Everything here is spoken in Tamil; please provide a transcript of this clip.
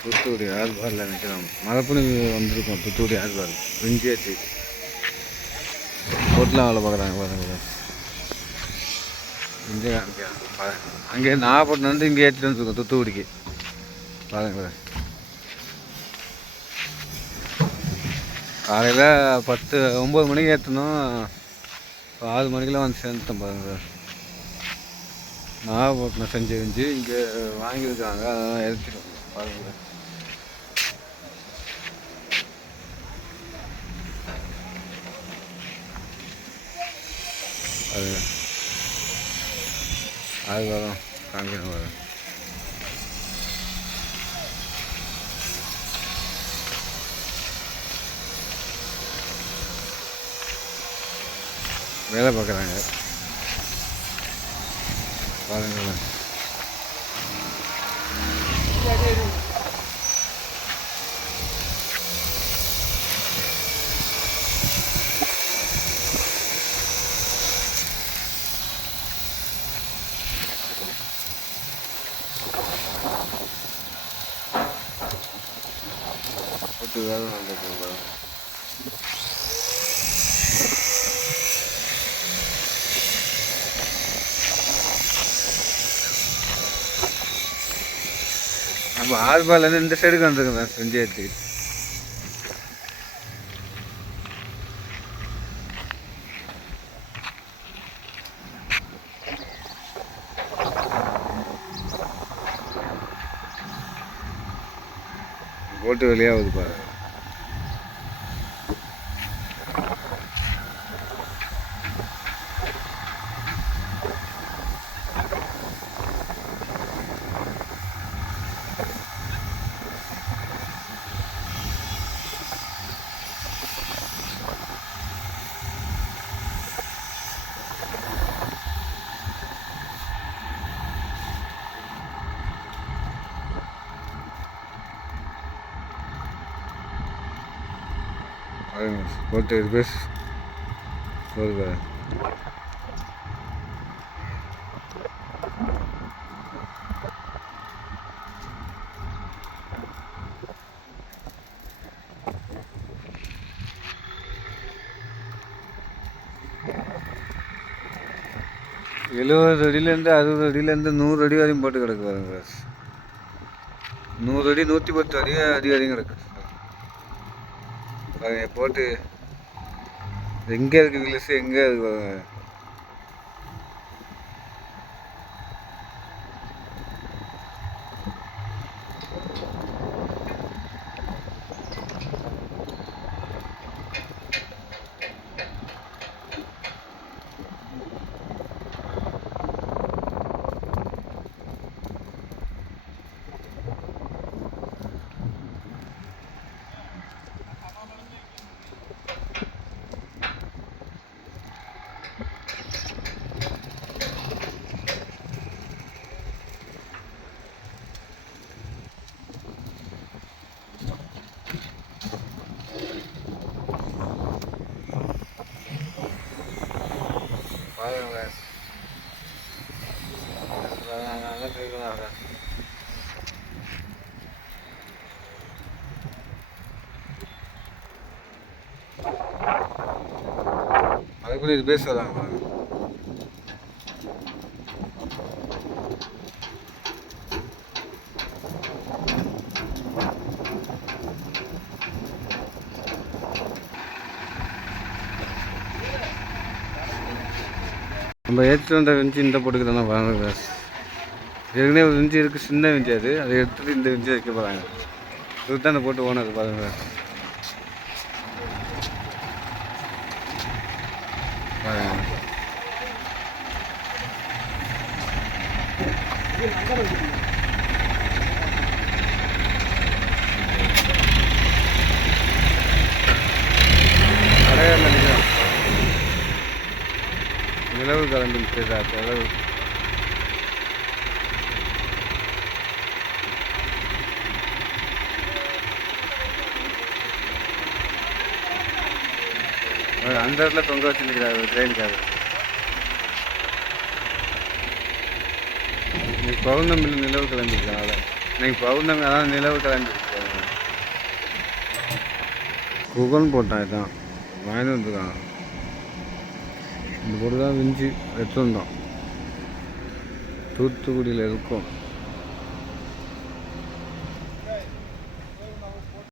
தூத்துக்குடி ஆல்பாரில் நிற்கிறோம். மழை வந்திருக்கோம். தூத்துக்குடி ஆல்பார் இஞ்சியாச்சு ரோட்லாம் வேலை பார்க்குறாங்க பாருங்க. இங்கே அங்கே நாகப்பட்டினம் வந்து இங்கே ஏற்றிட்டு வந்துருக்கோம் தூத்துக்குடிக்கு பாருங்க. காலையில் 9 மணிக்கு ஏற்றணும். 6 மணிக்கெலாம் வந்து சேர்ந்துட்டோம் பாருங்க. நாகப்பட்டினம் செஞ்சு இங்கே வாங்கியிருக்காங்க, அதெல்லாம் ஏற்றிடுவோம் பாருங்க. அது வரும் காங்கிரஸ் வரும். வேலை பார்க்குறாங்க பாருங்களேன். வேலை நடந்துருக்குங்க. நம்ம ஆல்பாலேருந்து இந்த சைடுக்கு வந்துருக்குங்க செஞ்சு எடுத்துக்கிட்டு. போட்டு வெளியாகுது பாரு. போட்டு பேச சொல்லுங்க. எழுபது அடியிலேருந்து 60 அடியிலேருந்து 100 அடி வரையும் போட்டு கிடக்கு பாருங்க. 100 அடி 110 அடி வரையும் கிடக்கு பாருங்க. போட்டு எங்கே இருக்குது வில்லேஜ், எங்கே இருக்கு பாருங்க. அதுக்குள்ள இது பேசுறாங்க. நம்ம ஏற்றிட்டு வந்த வெஞ்சி இந்த போட்டுக்கு தானே வாங்க. ஏற்கனவே ஒரு வெஞ்சி இருக்குது, சின்ன வெஞ்சி. அதை எடுத்துகிட்டு இந்த வெஞ்சி வைக்க போகிறாங்க. இதுக்கு தான் இந்த போட்டு ஓனர் பாருங்க. கடையில் நினைக்கிறேன் நிலவு கலந்துருச்சு. நிலவு அந்த இடத்துல தொங்க வச்சுருக்கிறாரு ட்ரெயினுக்காக. குழந்தை மில்லு நிலவு கிளம்பிருக்காங்க. இன்னைக்கு பௌர்ணமி அதான் நிலவு கிளம்பிருக்கு. குகன் போட்டான் இதான் வாங்கிட்டு வந்துருக்கான். இந்த போட்டு தான் விஞ்சி எடுத்து வந்தோம். தூத்துக்குடியில் இருக்கும்.